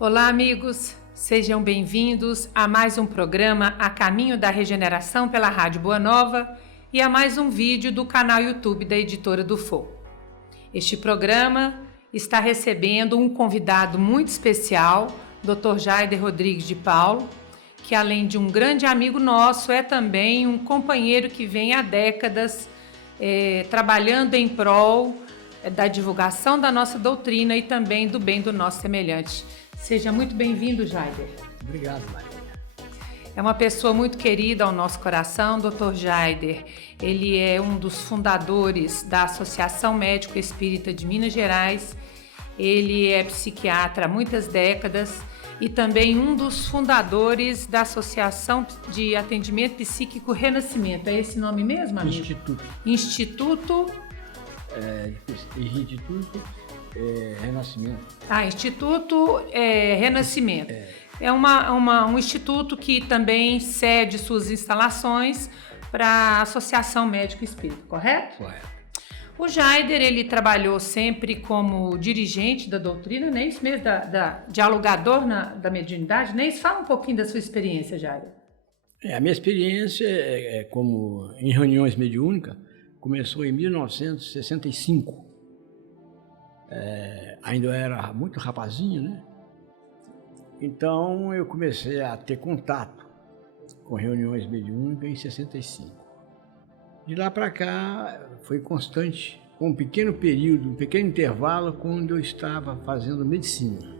Olá, amigos! Sejam bem-vindos a mais um programa A Caminho da Regeneração pela Rádio Boa Nova e a mais um vídeo do canal YouTube da Editora do Fogo. Este programa está recebendo um convidado muito especial, Dr. Jaider Rodrigues de Paulo, que além de um grande amigo nosso, é também um companheiro que vem há décadas trabalhando em prol da divulgação da nossa doutrina e também do bem do nosso semelhante. Seja muito bem-vindo, Jaider. Obrigado, Maria. É uma pessoa muito querida ao nosso coração, Dr. Jaider. Ele é um dos fundadores da Associação Médico Espírita de Minas Gerais. Ele é psiquiatra há muitas décadas e também um dos fundadores da Associação de Atendimento Psíquico Renascimento. É esse nome mesmo, amigo? Instituto Renascimento. Instituto Renascimento. É um instituto que também cede suas instalações para a Associação Médico Espírita, correto? Correto. O Jaider, ele trabalhou sempre como dirigente da doutrina, não é isso mesmo? Dialogador da mediunidade, não é isso? Fala um pouquinho da sua experiência, Jaider. A minha experiência como em reuniões mediúnicas começou em 1965. Ainda eu era muito rapazinho, né? Então eu comecei a ter contato com reuniões mediúnicas em 65. De lá para cá foi constante, com um pequeno período, um pequeno intervalo quando eu estava fazendo medicina.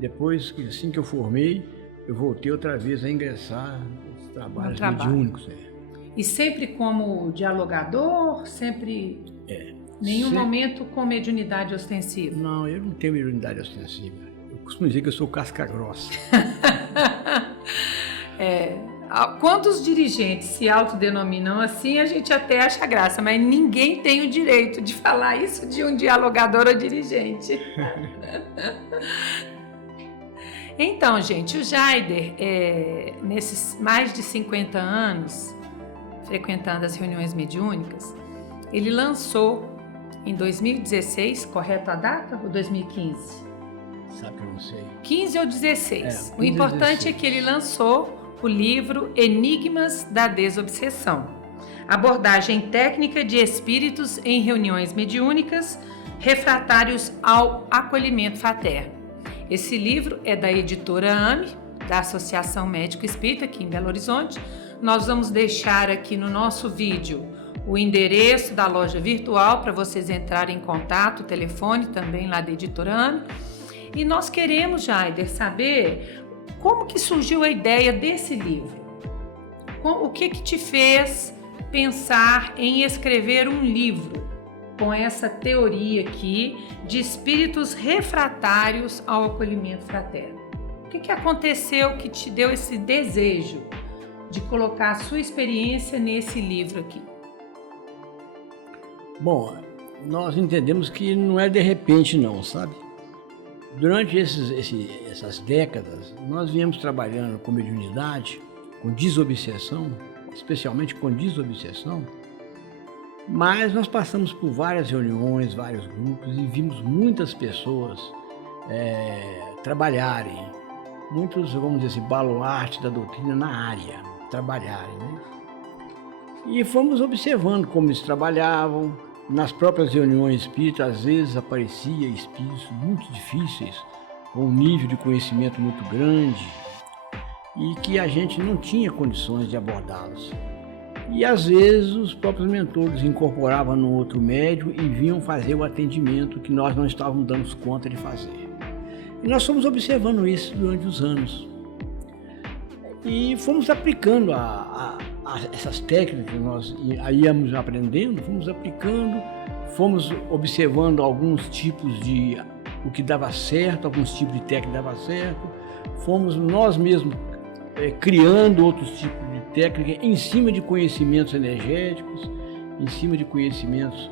Depois, assim que eu formei, eu voltei outra vez a ingressar nos trabalhos mediúnicos. E sempre como dialogador? Sempre... Nenhum momento com mediunidade ostensiva? Não, eu não tenho mediunidade ostensiva. Eu costumo dizer que eu sou casca grossa. Quantos dirigentes se autodenominam assim, a gente até acha graça, mas ninguém tem o direito de falar isso de um dialogador ou dirigente. Então, gente, o Jaider, nesses mais de 50 anos, frequentando as reuniões mediúnicas, ele lançou em 2016, correto a data? Ou 2015? Sabe que eu não sei. 15 ou 16. O 15 importante 16. é que ele lançou o livro Enigmas da Desobsessão. Abordagem técnica de espíritos em reuniões mediúnicas, refratários ao acolhimento fraterno. Esse livro é da editora AME, da Associação Médico Espírita, aqui em Belo Horizonte. Nós vamos deixar aqui no nosso vídeo o endereço da loja virtual para vocês entrarem em contato, o telefone também lá da editora AME. E nós queremos, Jaider, saber como que surgiu a ideia desse livro. O que te fez pensar em escrever um livro com essa teoria aqui de espíritos refratários ao acolhimento fraterno? O que aconteceu que te deu esse desejo de colocar a sua experiência nesse livro aqui? Bom, nós entendemos que não é de repente não, sabe? Durante essas décadas, nós viemos trabalhando com mediunidade, com desobsessão, especialmente com desobsessão, mas nós passamos por várias reuniões, vários grupos e vimos muitas pessoas trabalharem, muitos, vamos dizer assim, baluartes da doutrina na área, trabalharem, né? E fomos observando como eles trabalhavam. Nas próprias reuniões espíritas, às vezes aparecia espíritos muito difíceis, com um nível de conhecimento muito grande e que a gente não tinha condições de abordá-los. E às vezes os próprios mentores incorporavam no outro médium e vinham fazer o atendimento que nós não estávamos dando conta de fazer. E nós fomos observando isso durante os anos. E fomos aplicando essas técnicas que nós íamos aprendendo, fomos aplicando, fomos observando alguns tipos de o que dava certo, alguns tipos de técnica dava certo, fomos nós mesmos criando outros tipos de técnica em cima de conhecimentos energéticos, em cima de conhecimentos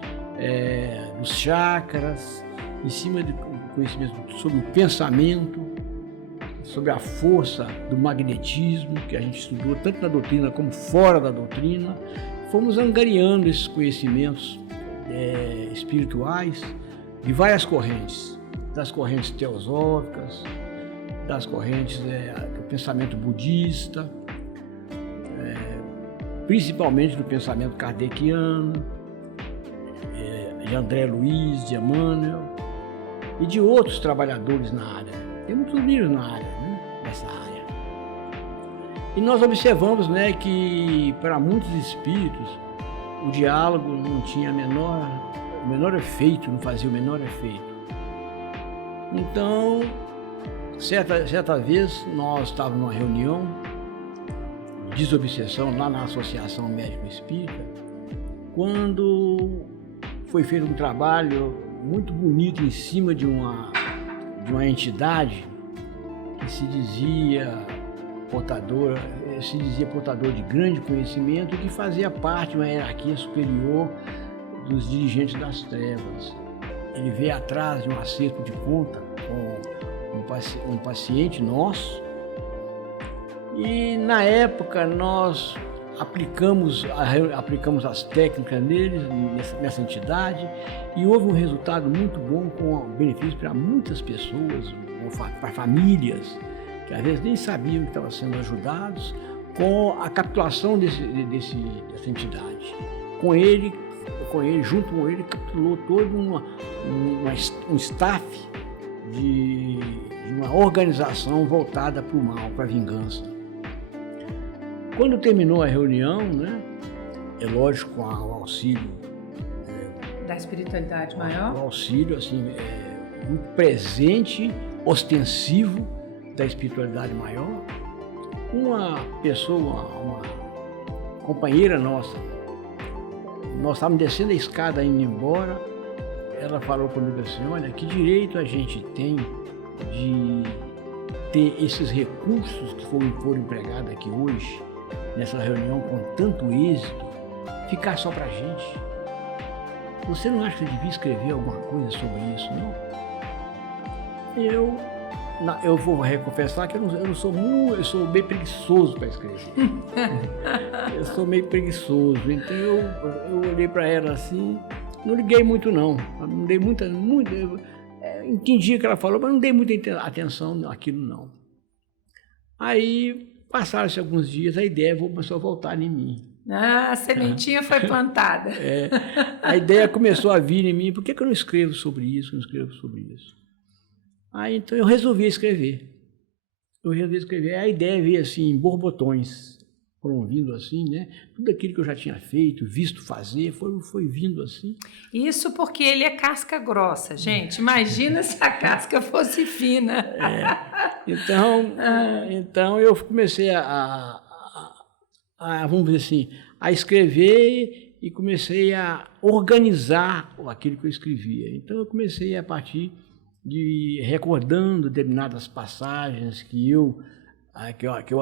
dos chakras, em cima de conhecimentos sobre o pensamento, sobre a força do magnetismo, que a gente estudou tanto na doutrina como fora da doutrina. Fomos angariando esses conhecimentos espirituais de várias correntes. das correntes teosóficas, das correntes do pensamento budista, principalmente do pensamento kardeciano, de André Luiz, de Emmanuel e de outros trabalhadores na área. Tem muitos livros na área, né, nessa área. E nós observamos, né, que para muitos espíritos o diálogo não tinha o menor efeito, não fazia o menor efeito. Então, certa vez nós estávamos numa reunião de desobsessão lá na Associação Médico Espírita, quando foi feito um trabalho muito bonito em cima de uma entidade que se dizia portador de grande conhecimento e que fazia parte de uma hierarquia superior dos dirigentes das trevas. Ele veio atrás de um acerto de conta com um paciente nosso e na época nós aplicamos as técnicas deles nessa entidade e houve um resultado muito bom com benefício para muitas pessoas, para famílias que às vezes nem sabiam que estavam sendo ajudados com a capitulação dessa entidade. Junto com ele, capitulou todo um staff de uma organização voltada para o mal, para a vingança. Quando terminou a reunião, né, é lógico, com o auxílio da espiritualidade maior, o auxílio assim, muito presente, ostensivo da espiritualidade maior, uma pessoa, uma companheira nossa, nós estávamos descendo a escada indo embora, ela falou comigo assim: olha, que direito a gente tem de ter esses recursos que foram empregados aqui hoje, nessa reunião com tanto êxito, ficar só pra gente? Você não acha que eu devia escrever alguma coisa sobre isso, não? Eu vou reconfessar que eu sou meio preguiçoso para escrever. Eu sou meio preguiçoso, então eu olhei para ela assim, não liguei muito não dei muita entendi o que ela falou, mas não dei muita atenção naquilo não. Aí passaram-se alguns dias, a ideia começou a voltar em mim. A sementinha foi plantada. A ideia começou a vir em mim: por que eu não escrevo sobre isso, Aí então eu resolvi escrever. A ideia veio assim, em borbotões, foram vindo assim, né? Tudo aquilo que eu já tinha feito, visto fazer, foi vindo assim. Isso porque ele é casca grossa, gente. Imagina se a casca fosse fina. Então eu comecei vamos dizer assim, a escrever e comecei a organizar aquilo que eu escrevia. Então eu comecei a partir de recordando determinadas passagens que eu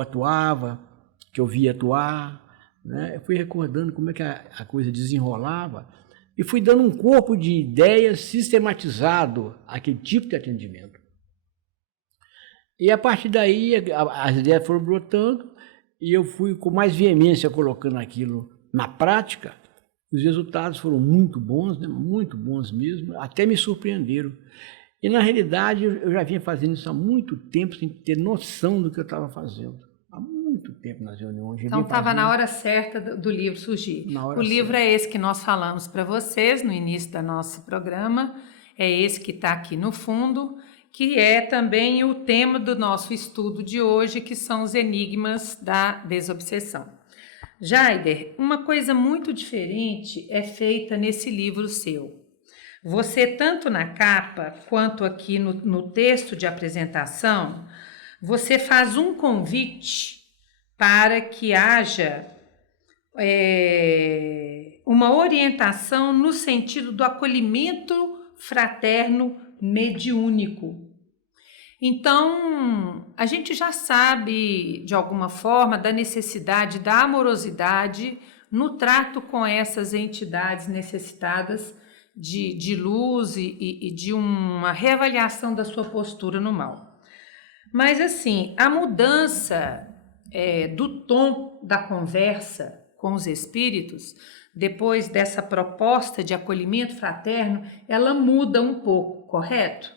atuava, que eu via atuar, né? Eu fui recordando como é que a coisa desenrolava e fui dando um corpo de ideias sistematizado àquele tipo de atendimento. E a partir daí as ideias foram brotando e eu fui com mais veemência colocando aquilo na prática. Os resultados foram muito bons, né? Muito bons mesmo, até me surpreenderam. E, na realidade, eu já vinha fazendo isso há muito tempo, sem ter noção do que eu estava fazendo. Há muito tempo nas reuniões. Então, estava na hora certa do livro surgir. O livro é esse que nós falamos para vocês no início do nosso programa. É esse que está aqui no fundo, que é também o tema do nosso estudo de hoje, que são os enigmas da desobsessão. Jaider, uma coisa muito diferente é feita nesse livro seu. Você, tanto na capa quanto aqui no texto de apresentação, você faz um convite para que haja uma orientação no sentido do acolhimento fraterno mediúnico. Então, a gente já sabe, de alguma forma, da necessidade da amorosidade no trato com essas entidades necessitadas de luz e de uma reavaliação da sua postura no mal. Mas, assim, a mudança do tom da conversa com os espíritos, depois dessa proposta de acolhimento fraterno, ela muda um pouco, correto?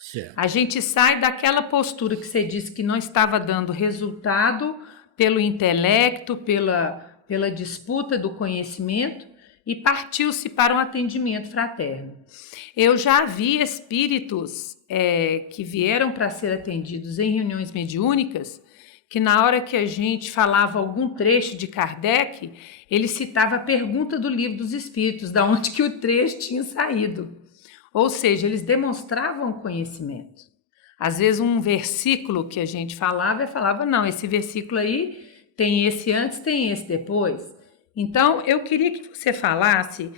Certo. A gente sai daquela postura que você disse que não estava dando resultado pelo intelecto, pela disputa do conhecimento e partiu-se para um atendimento fraterno. Eu já vi espíritos que vieram para ser atendidos em reuniões mediúnicas, que na hora que a gente falava algum trecho de Kardec, ele citava a pergunta do Livro dos Espíritos, da onde que o trecho tinha saído. Ou seja, eles demonstravam conhecimento. Às vezes um versículo que a gente falava, não, esse versículo aí tem esse antes, tem esse depois. Então, eu queria que você falasse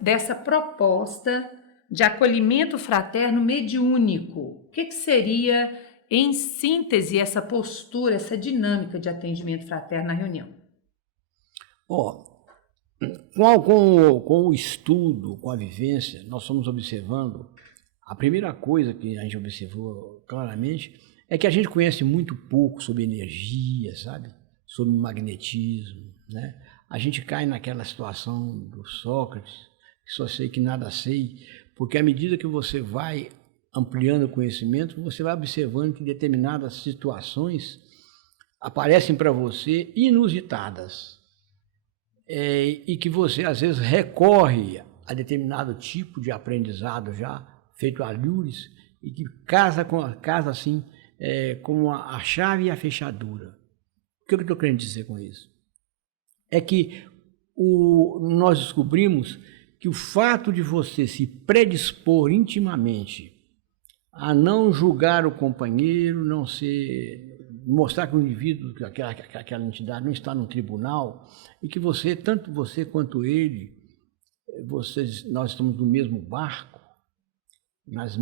dessa proposta de acolhimento fraterno mediúnico. O que seria, em síntese, essa postura, essa dinâmica de atendimento fraterno na reunião? Com o estudo, com a vivência, nós fomos observando, a primeira coisa que a gente observou claramente é que a gente conhece muito pouco sobre energia, sabe? Sobre magnetismo, né? A gente cai naquela situação do Sócrates, que só sei que nada sei, porque à medida que você vai ampliando o conhecimento, você vai observando que determinadas situações aparecem para você inusitadas. E que você às vezes recorre a determinado tipo de aprendizado já feito a lures e que casa assim com a chave e a fechadura. O que eu estou querendo dizer com isso? É que nós descobrimos que o fato de você se predispor intimamente a não julgar o companheiro, não mostrar que o indivíduo, que aquela entidade não está no tribunal, e que você, tanto você quanto ele, nós estamos no mesmo barco, nas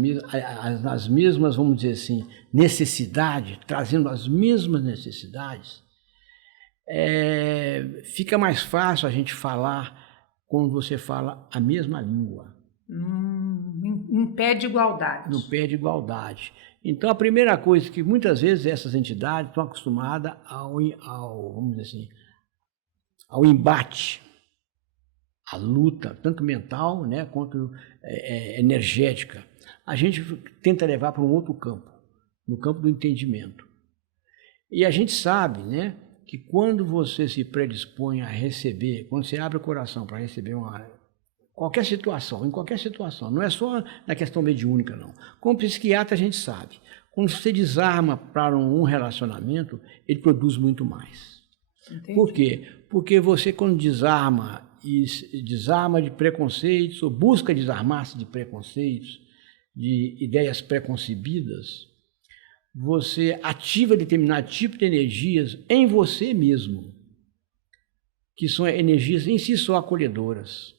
mesmas, vamos dizer assim, necessidades, trazendo as mesmas necessidades, fica mais fácil a gente falar quando você fala a mesma língua. Em pé de igualdade. No pé de igualdade. Então, a primeira coisa que muitas vezes essas entidades estão acostumadas vamos dizer assim, ao embate, à luta, tanto mental, né, quanto energética. A gente tenta levar para um outro campo, no campo do entendimento. E a gente sabe, né, que quando você se predispõe a receber, quando você abre o coração para receber qualquer situação, em qualquer situação, não é só na questão mediúnica, não. Como psiquiatra, a gente sabe, quando você desarma para um relacionamento, ele produz muito mais. Entendi. Por quê? Porque você, quando desarma de preconceitos, ou busca desarmar-se de preconceitos, de ideias preconcebidas, você ativa determinado tipo de energias em você mesmo, que são energias em si só acolhedoras.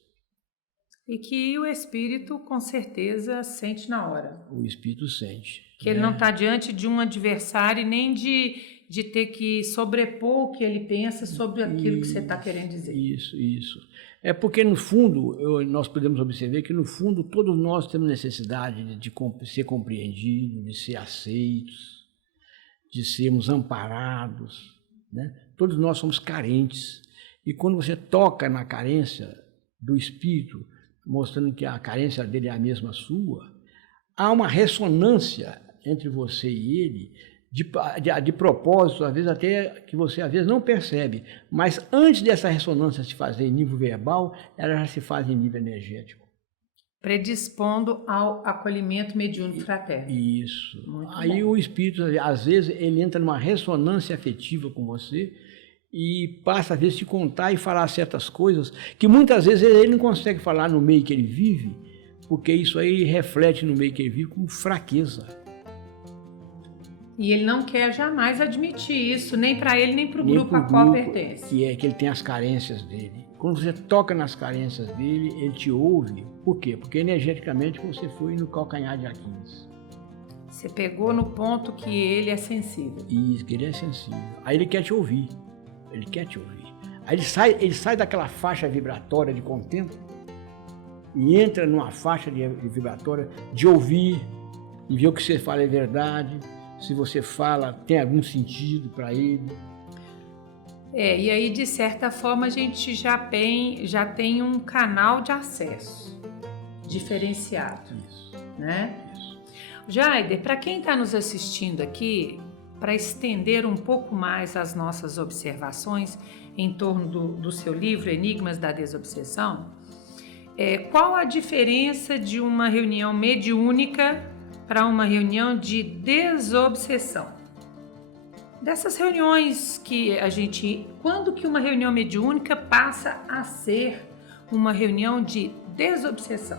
E que o espírito, com certeza, sente na hora. O espírito sente. Que ele não está diante de um adversário, nem de ter que sobrepor o que ele pensa sobre aquilo que você está querendo dizer. Isso. É porque, no fundo, nós podemos observar que, no fundo, todos nós temos necessidade de ser compreendidos, de ser aceitos, de sermos amparados, né? Todos nós somos carentes. E quando você toca na carência do espírito, mostrando que a carência dele é a mesma sua, há uma ressonância entre você e ele, de propósito, às vezes até que você às vezes não percebe, mas antes dessa ressonância se fazer em nível verbal, ela já se faz em nível energético. Predispondo ao acolhimento mediúnico fraterno. Isso. Muito Aí bom. O espírito, às vezes, ele entra numa ressonância afetiva com você e passa, às vezes, te contar e falar certas coisas que muitas vezes ele não consegue falar no meio que ele vive, porque isso aí reflete no meio que ele vive como fraqueza. E ele não quer jamais admitir isso, nem para ele, nem para o grupo a qual pertence. Que ele tem as carências dele. Quando você toca nas carências dele, ele te ouve. Por quê? Porque energeticamente você foi no calcanhar de Aquiles. Você pegou no ponto que ele é sensível. Isso, que ele é sensível. Aí ele quer te ouvir. Ele quer te ouvir. Aí ele sai daquela faixa vibratória de contento e entra numa faixa vibratória de ouvir e ver o que você fala é verdade. Se você fala, tem algum sentido para ele. E aí, de certa forma, a gente já tem um canal de acesso diferenciado. Isso. Né? Isso. Jaider, para quem está nos assistindo aqui, para estender um pouco mais as nossas observações em torno do seu livro Enigmas da Desobsessão, qual a diferença de uma reunião mediúnica para uma reunião de desobsessão? Dessas reuniões que quando que uma reunião mediúnica passa a ser uma reunião de desobsessão?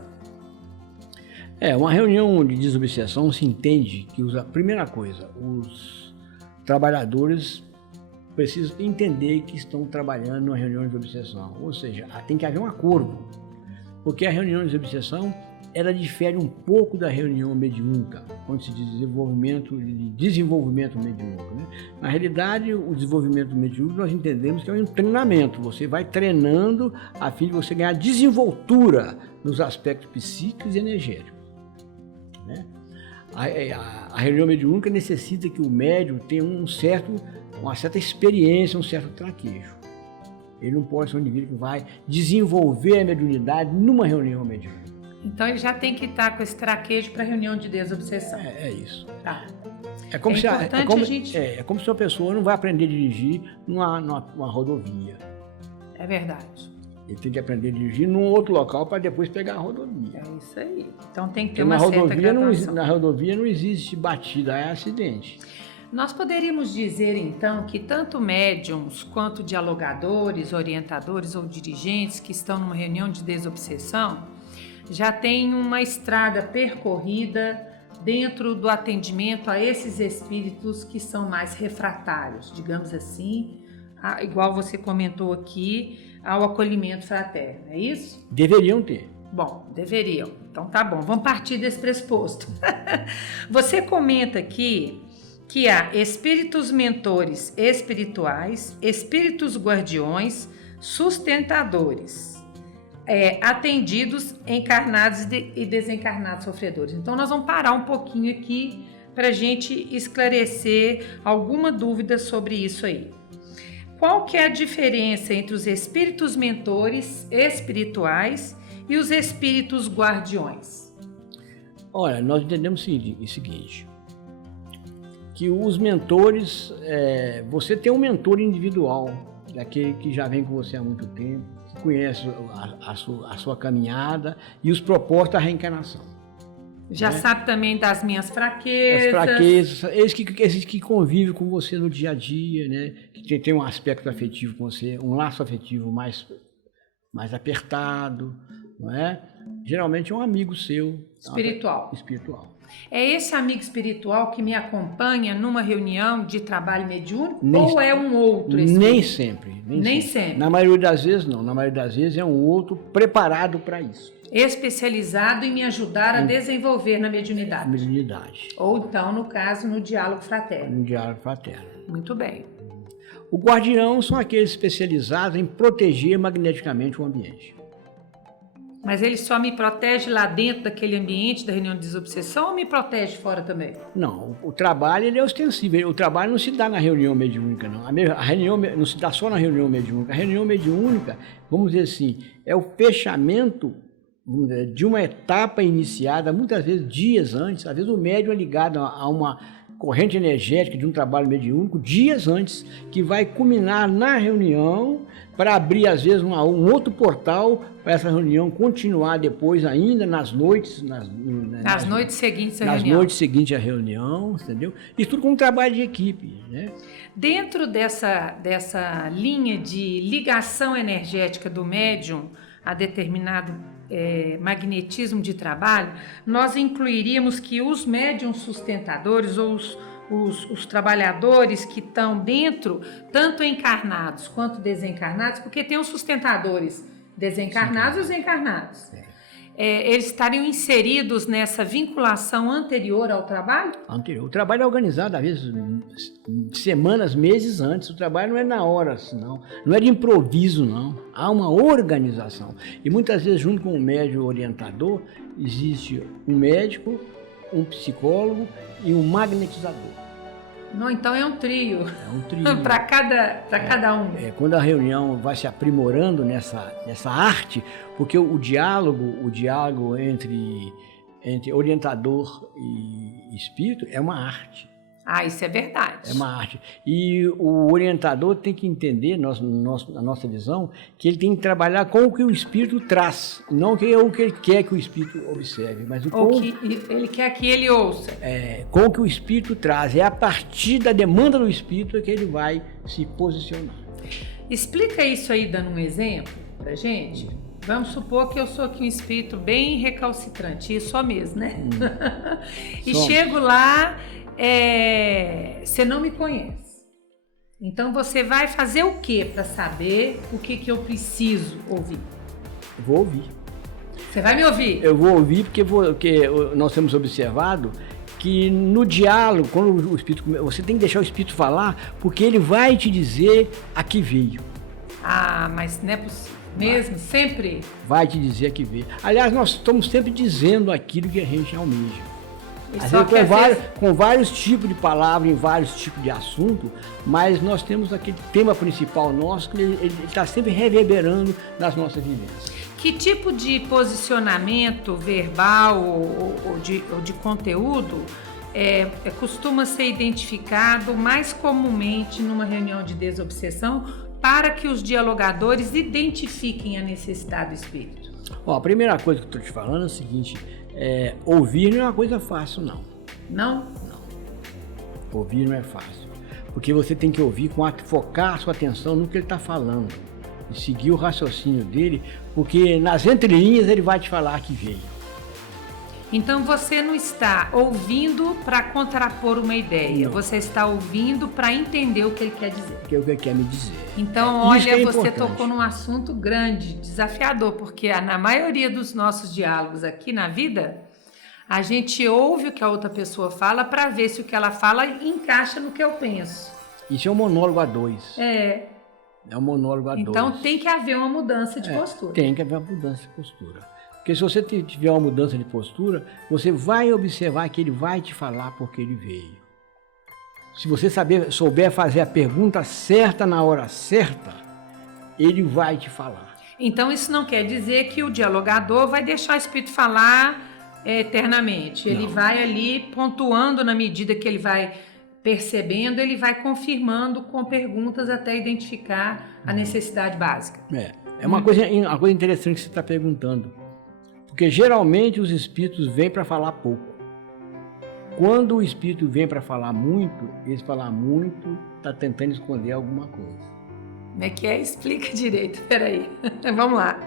Uma reunião de desobsessão se entende que a primeira coisa, os trabalhadores precisam entender que estão trabalhando numa reunião de obsessão, ou seja, tem que haver um acordo, porque a reunião de desobsessão ela difere um pouco da reunião mediúnica, quando se diz desenvolvimento mediúnico, né? Na realidade, o desenvolvimento mediúnico nós entendemos que é um treinamento, você vai treinando a fim de você ganhar desenvoltura nos aspectos psíquicos e energéticos, né? A reunião mediúnica necessita que o médium tenha uma certa experiência, um certo traquejo. Ele não pode ser um indivíduo que vai desenvolver a mediunidade numa reunião mediúnica. Então ele já tem que estar com esse traquejo para a reunião de desobsessão. É isso. Tá. É como se uma pessoa não vai aprender a dirigir numa rodovia. É verdade. Ele tem que aprender a dirigir num outro local para depois pegar a rodovia. É isso aí. Então tem que ter uma certa graduação. Na rodovia não existe batida, é acidente. Nós poderíamos dizer, então, que tanto médiums quanto dialogadores, orientadores ou dirigentes que estão numa reunião de desobsessão já têm uma estrada percorrida dentro do atendimento a esses espíritos que são mais refratários, digamos assim, igual você comentou aqui, ao acolhimento fraterno, é isso? Deveriam ter. Bom, deveriam. Então tá bom, vamos partir desse pressuposto. Você comenta aqui que há espíritos mentores espirituais, espíritos guardiões, sustentadores, atendidos, encarnados e desencarnados sofredores. Então nós vamos parar um pouquinho aqui para a gente esclarecer alguma dúvida sobre isso aí. Qual que é a diferença entre os espíritos mentores espirituais e os espíritos guardiões? Olha, nós entendemos o seguinte, que os mentores, você tem um mentor individual, daquele que já vem com você há muito tempo, que conhece a sua caminhada e os propósitos da reencarnação. Já sabe também das minhas fraquezas. As fraquezas, esses que convivem com você no dia a dia, né? Que tem um aspecto afetivo com você, um laço afetivo mais apertado, não é? Geralmente é um amigo seu. Espiritual. Espiritual. É esse amigo espiritual que me acompanha numa reunião de trabalho mediúnico ou é um outro espírito? Nem sempre. Nem sempre. Na maioria das vezes, não. Na maioria das vezes é um outro preparado para isso. Especializado em me ajudar a desenvolver na mediunidade. Mediunidade. Ou então, no caso, no diálogo fraterno. No diálogo fraterno. Muito bem. O guardião são aqueles especializados em proteger magneticamente o ambiente. Mas ele só me protege lá dentro daquele ambiente da reunião de desobsessão ou me protege fora também? Não, o trabalho ele é ostensível. O trabalho não se dá na reunião mediúnica, não. A reunião não se dá só na reunião mediúnica. A reunião mediúnica, vamos dizer assim, é o fechamento de uma etapa iniciada, muitas vezes dias antes. Às vezes o médium é ligado a uma corrente energética de um trabalho mediúnico dias antes, que vai culminar na reunião para abrir, às vezes, um outro portal para essa reunião continuar depois ainda nas noites. Nas noites seguintes à reunião. Nas noites seguintes à reunião, entendeu? Isso tudo com um trabalho de equipe, né? Dentro dessa linha de ligação energética do médium a determinado magnetismo de trabalho, nós incluiríamos que os médiums sustentadores ou os trabalhadores que estão dentro, tanto encarnados quanto desencarnados, porque tem os sustentadores desencarnados e os encarnados. Eles estariam inseridos nessa vinculação anterior ao trabalho? Anterior. O trabalho é organizado, às vezes, semanas, meses antes. O trabalho não é na hora, não. Não é de improviso, não. Há uma organização. E muitas vezes, junto com o médium orientador, existe um médico, um psicólogo e um magnetizador. Não, então é um trio. É um trio. para cada um. Quando a reunião vai se aprimorando nessa arte, porque o diálogo entre entre orientador e espírito é uma arte. Ah, isso é verdade. É uma arte. E o orientador tem que entender, na nossa visão, que ele tem que trabalhar com o que o espírito traz, não o que ele quer que o espírito observe, mas Ou que ele quer que ele ouça. Com o que o espírito traz. É a partir da demanda do espírito que ele vai se posicionar. Explica isso aí dando um exemplo pra gente. Vamos supor que eu sou aqui um espírito bem recalcitrante, isso só mesmo, né? E chego lá, você não me conhece. Então você vai fazer o que para saber o que eu preciso ouvir? Vou ouvir. Você vai me ouvir? Eu vou ouvir porque nós temos observado que no diálogo, quando o espírito, você tem que deixar o espírito falar, porque ele vai te dizer a que veio. Ah, mas não é possível. Mesmo? Sempre? Vai te dizer a que veio. Aliás, nós estamos sempre dizendo aquilo que a gente almeja. Às vezes, com vários tipos de palavras, em vários tipos de assunto, mas nós temos aquele tema principal nosso que ele está sempre reverberando nas nossas vivências. Que tipo de posicionamento verbal ou de conteúdo costuma ser identificado mais comumente numa reunião de desobsessão para que os dialogadores identifiquem a necessidade do espírito? A primeira coisa que eu estou te falando é o seguinte, ouvir não é uma coisa fácil, não. Não? Não. Ouvir não é fácil, porque você tem que ouvir, focar a sua atenção no que ele está falando, e seguir o raciocínio dele, porque nas entrelinhas ele vai te falar que veio. Então você não está ouvindo para contrapor uma ideia, você está ouvindo para entender o que ele quer dizer. O que ele quer me dizer. Então, olha, você tocou num assunto grande, desafiador, porque na maioria dos nossos diálogos aqui na vida, a gente ouve o que a outra pessoa fala para ver se o que ela fala encaixa no que eu penso. Isso é um monólogo a dois. É um monólogo a dois. Então tem que haver uma mudança de postura. Tem que haver uma mudança de postura. Porque se você tiver uma mudança de postura, você vai observar que ele vai te falar porque ele veio. Se você souber fazer a pergunta certa na hora certa, ele vai te falar. Então isso não quer dizer que o dialogador vai deixar o espírito falar eternamente. Ele vai ali pontuando na medida que ele vai percebendo, ele vai confirmando com perguntas até identificar a necessidade básica. É uma coisa interessante que você está perguntando. Porque geralmente os espíritos vêm para falar pouco. Quando o espírito vem para falar muito, esse falar muito está tentando esconder alguma coisa. Como é que é? Explica direito. Peraí. Vamos lá.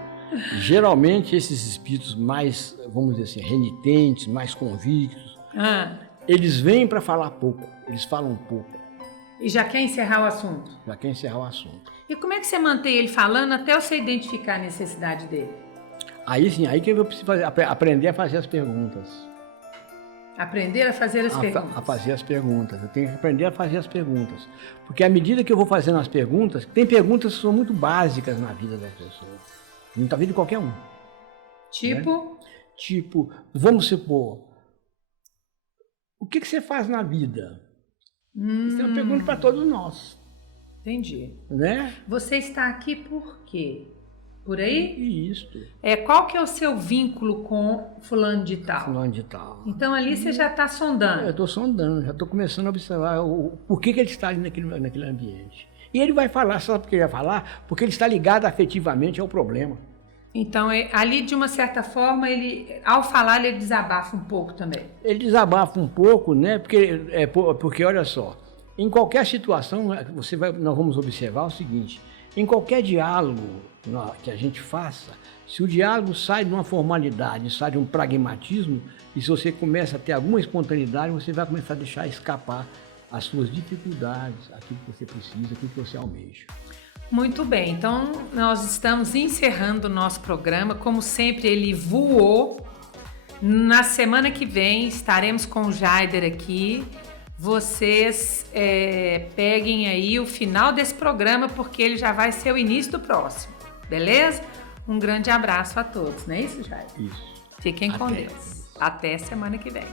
Geralmente esses espíritos mais, vamos dizer assim, renitentes, mais convictos, eles vêm para falar pouco, eles falam pouco. E já quer encerrar o assunto? Já quer encerrar o assunto. E como é que você mantém ele falando até você identificar a necessidade dele? Aí sim, aí que eu preciso aprender a fazer as perguntas. Aprender a fazer as perguntas? A fazer as perguntas. Eu tenho que aprender a fazer as perguntas. Porque à medida que eu vou fazendo as perguntas, tem perguntas que são muito básicas na vida das pessoas. Na vida de qualquer um. Tipo? Né? Tipo, vamos supor, o que você faz na vida? Isso é uma pergunta para todos nós. Entendi. Né? Você está aqui por quê? Por aí? Isso. Qual que é o seu vínculo com fulano de tal? Fulano de tal. Então ali você já está sondando. Eu estou sondando, já estou começando a observar por que ele está ali naquele ambiente. E ele vai falar, sabe por que ele vai falar? Porque ele está ligado afetivamente ao problema. Então, ali de uma certa forma, ao falar, ele desabafa um pouco também. Ele desabafa um pouco, né? Porque olha só, em qualquer situação, nós vamos observar o seguinte, em qualquer diálogo que a gente faça, se o diálogo sai de uma formalidade, sai de um pragmatismo, e se você começa a ter alguma espontaneidade, você vai começar a deixar escapar as suas dificuldades, aquilo que você precisa, aquilo que você almeja. Muito bem, então nós estamos encerrando o nosso programa. Como sempre, ele voou. Na semana que vem estaremos com o Jaider aqui. Vocês peguem aí o final desse programa, porque ele já vai ser o início do próximo, beleza? Um grande abraço a todos, não é isso, Jaider? Isso. Fiquem com Deus. Até semana que vem.